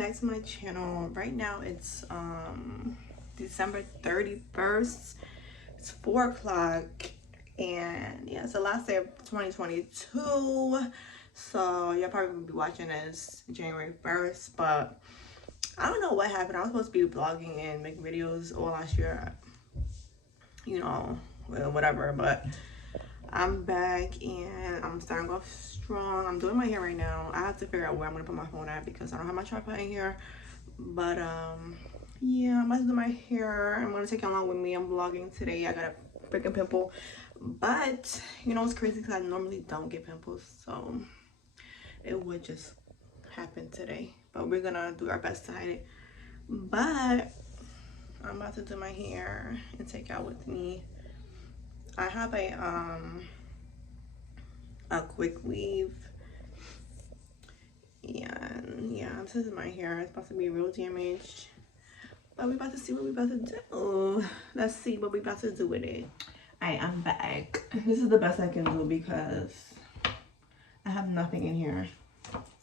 back to my channel. Right now it's December 31st. It's 4 o'clock, and yeah, it's the last day of 2022. So you'll probably be watching this January 1st, but I don't know what happened. I was supposed to be vlogging and making videos all last year, you know, whatever, but I'm back and I'm starting off strong. I'm doing my hair right now. I have to figure out where I'm gonna put my phone at because I don't have my tripod in here. But yeah, I'm about to do my hair. I'm gonna take you along with me. I'm vlogging today. I got a freaking pimple, but you know it's crazy because I normally don't get pimples, so it would just happen today. But we're gonna do our best to hide it. But I'm about to do my hair and take out with me. I have a quick weave. And yeah, this is my hair. It's about to be real damaged, but we about to see what we about to do. Let's see what we about to do with it. I'm back. This is the best I can do because I have nothing in here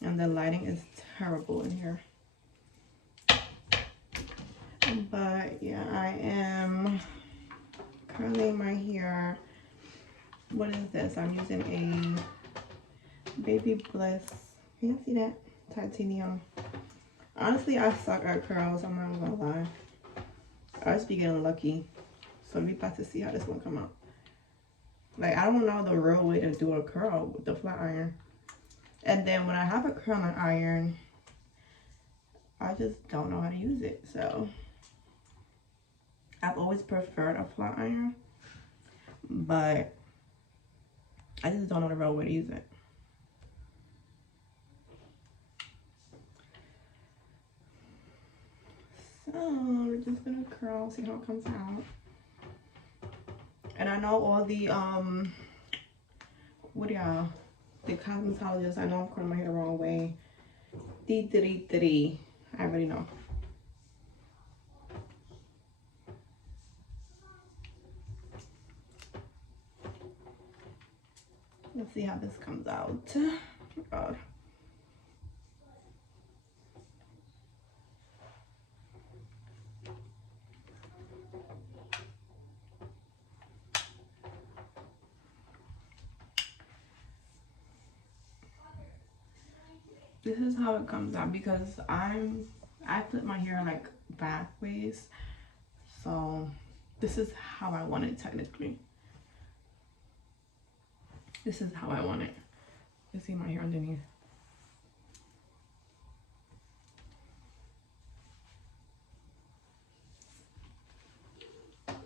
and the lighting is terrible in here. But yeah, I am curling my hair. What is this? I'm using a Baby Bliss. Can you see that? Titanium. Honestly, I suck at curls. I'm not gonna lie. I just be getting lucky. So we about to see how this one come out. Like, I don't know the real way to do a curl with the flat iron. And then when I have a curling iron, I just don't know how to use it. So I've always preferred a flat iron, but I just don't know the real way to use it. So we're just gonna curl, see how it comes out. And I know all the the cosmetologists, I know I'm curling my hair the wrong way. I already know. Let's see how this comes out. Oh God. This is how it comes out because I flip my hair like backwards, so this is how I want it technically. This is how I want it. You see my hair underneath.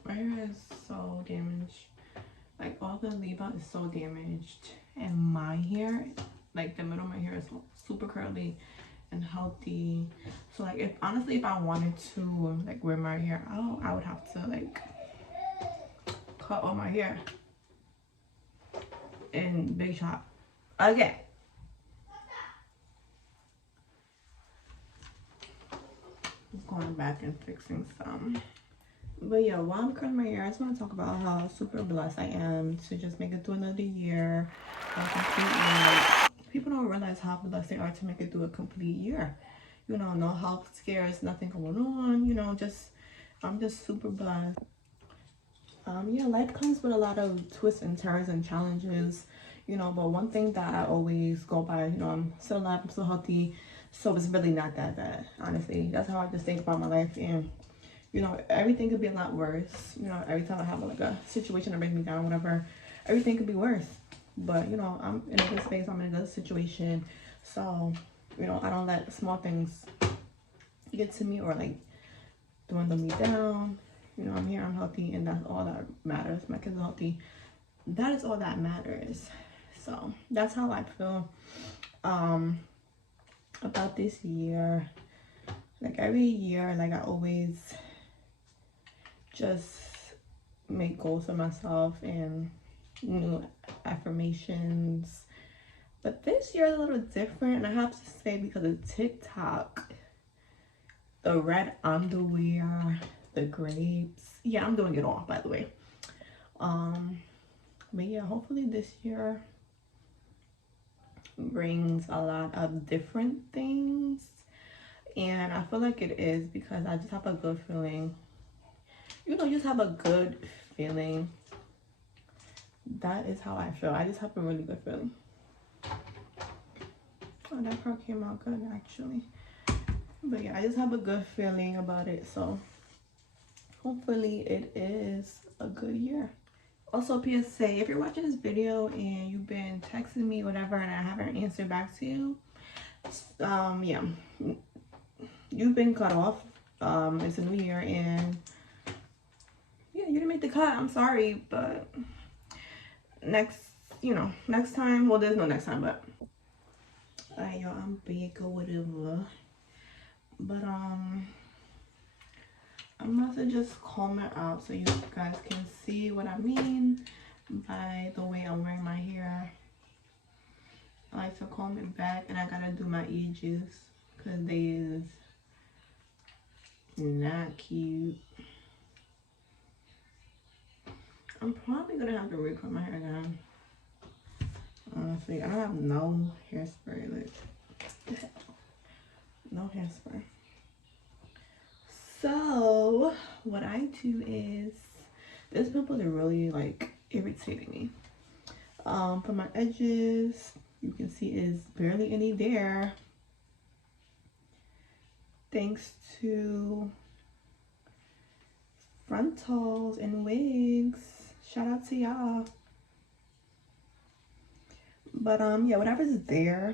My hair is so damaged. Like, all the leave-out is so damaged, and my hair, like the middle of my hair, is super curly and healthy. So like, if honestly, if I wanted to like wear my hair out, I would have to like cut all my hair in big chop. Okay. Just going back and fixing some. But yeah, while I'm curling my hair, I just want to talk about how super blessed I am to just make it through another year. A complete year. People don't realize how blessed they are to make it through a complete year. You know, no health scares, nothing going on. You know, I'm just super blessed. Yeah, life comes with a lot of twists and turns and challenges. You know, but one thing that I always go by, you know, I'm still alive, I'm still healthy, so it's really not that bad. Honestly, that's how I just think about my life. And you know, everything could be a lot worse. You know, every time I have like a situation that brings me down, whatever, everything could be worse. But you know, I'm in a good space, I'm in a good situation. So, you know, I don't let small things get to me or like dwindle me down. You know, I'm here, I'm healthy, and that's all that matters. My kids are healthy. That is all that matters. So that's how I feel about this year. Like every year, like I always just make goals for myself and new affirmations. But this year is a little different, and I have to say because of TikTok, the red underwear, the grapes. Yeah, I'm doing it all, by the way. But yeah, hopefully this year brings a lot of different things. And I feel like it is because I just have a good feeling. You know, just have a good feeling. That is how I feel. I just have a really good feeling. Oh, that part came out good actually. But yeah, I just have a good feeling about it. So hopefully it is a good year. Also, PSA, if you're watching this video and you've been texting me, whatever, and I haven't answered back to you, yeah, you've been cut off. It's a new year, and yeah, you didn't make the cut. I'm sorry, but next time, well, there's no next time, but yo, I'm big or whatever. But I'm about to just comb it out so you guys can see what I mean by the way I'm wearing my hair. I like to comb it back, and I gotta do my edges because they is not cute. I'm probably gonna have to re-cut my hair again. Honestly, I don't have no hairspray. Like, no hairspray. So what I do is, this pimple is really like irritating me. For my edges, you can see is barely any there, thanks to frontals and wigs. Shout out to y'all. But yeah, whatever's there,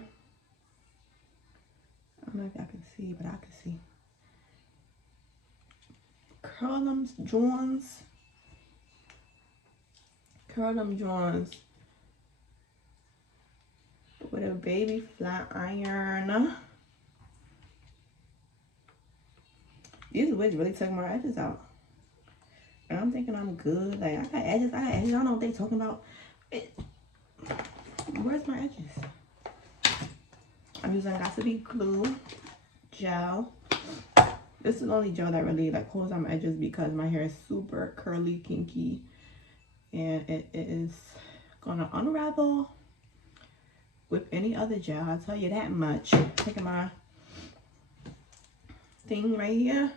I don't know if y'all can see, but I can see. Curl them joints. Curl them joints with a baby flat iron. These wigs really took my edges out. And I'm thinking I'm good. Like, I got edges. I don't know what they talking about. Where's my edges? I'm using Gossipy Glue gel. This is the only gel that really like holds on my edges because my hair is super curly, kinky, and it is gonna unravel with any other gel. I'll tell you that much. Taking my thing right here.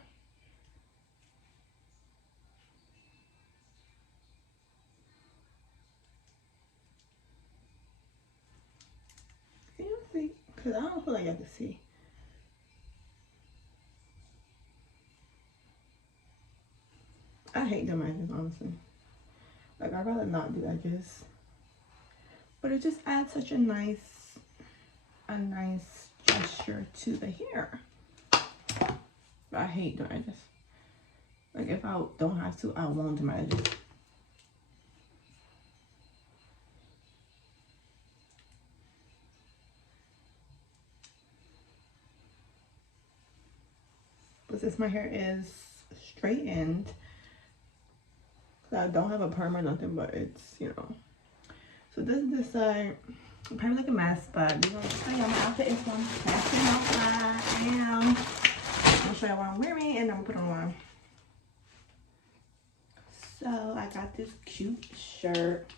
Can you see? Because I don't feel like y'all can see. I hate them edges, honestly. Like, I'd rather not do edges. But it just adds such a nice gesture to the hair. But I hate doing edges. Like, if I don't have to, I won't do my edges. But since my hair is straightened, I don't have a perm or nothing, but it's, you know. So this is this side. I'm probably like a mess, but we're gonna show y'all my outfit is one. That's how I am. I'm gonna show y'all what I'm wearing, and then we'll put on one. So I got this cute shirt.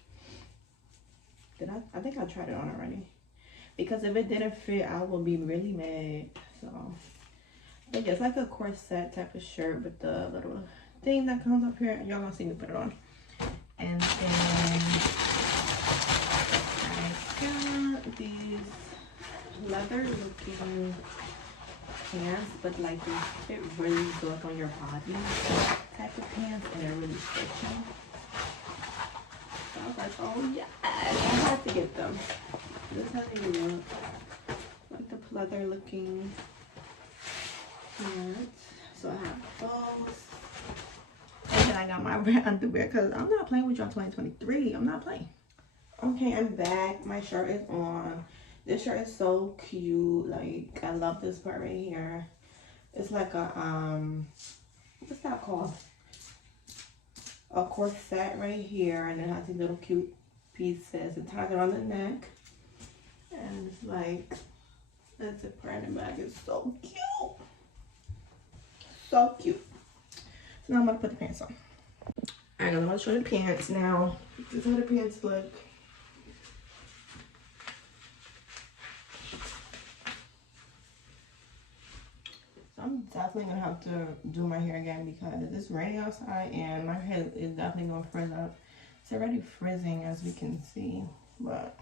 I think I tried it on already. Because if it didn't fit, I would be really mad. So but yeah, it's like a corset type of shirt with the little thing that comes up here. Y'all gonna see me put it on. And then I got these leather looking pants, but like they fit really good on your body type of pants, and they're really stretchy. So I was like, oh yeah, I have to get them. This is how they look. Like the leather looking pants. So I have those. And then I got my red underwear because I'm not playing with y'all 2023. I'm not playing. Okay, I'm back. My shirt is on. This shirt is so cute. Like, I love this part right here. It's like a what's that called? A corset right here, and it has these little cute pieces. It ties around the neck, and it's like the zipper in the back is so cute, so cute. So now I'm gonna put the pants on. Alright, I'm gonna show the pants now. This is how the pants look. I'm definitely gonna have to do my hair again because it's raining outside and my hair is definitely gonna frizz up. It's already frizzing as we can see, but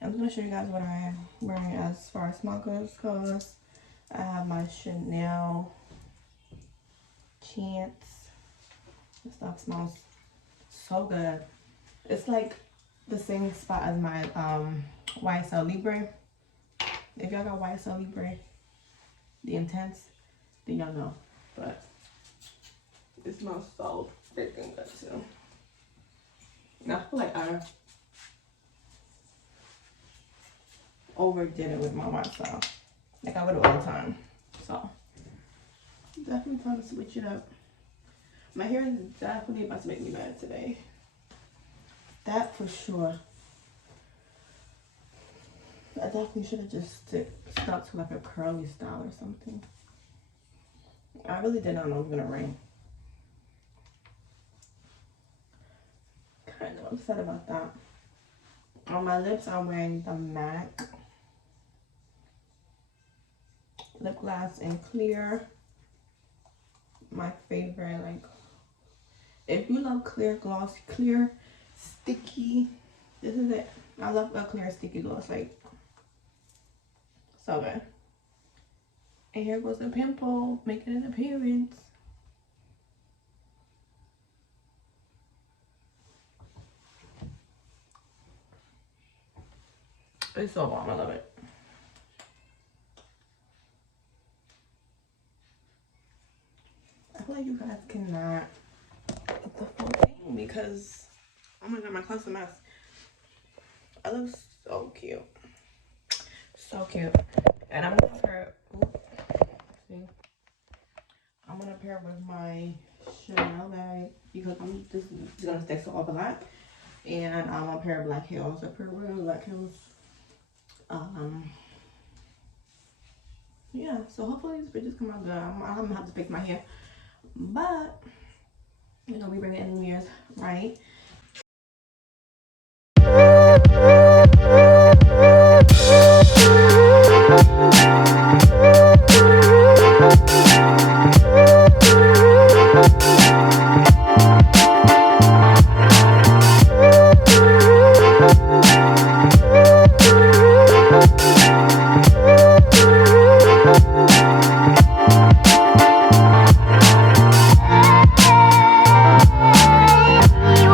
I'm just gonna show you guys what I'm wearing as far as smokers goes. I have my Chanel Chance. This stuff smells so good. It's like the same spot as my YSL Libre. If y'all got YSL Libre, the Intense, then y'all know. But it smells so freaking good too. And I feel like I overdid it with my YSL. Like I would all the time. So definitely time to switch it up. My hair is definitely about to make me mad today. That for sure. I definitely should have just stuck to like a curly style or something. I really did not know it was gonna rain. Kind of upset about that. On my lips, I'm wearing the MAC lip gloss in clear. My favorite, like, if you love clear gloss, clear sticky, this is it. I love a clear sticky gloss, like, so good. And here goes the pimple making an appearance. It's so bomb, I love it. I feel like you guys cannot get the full thing because, oh my god, my clothes a mess. I look so cute. So cute. And I'm gonna pair, see? I'm gonna pair with my Chanel bag because this is gonna stick to all black. And I'm gonna pair black heels. I pair with black heels. Yeah, so hopefully these pictures come out good. I'm gonna have to fix my hair. But, you know, we bring it in New Year's, right?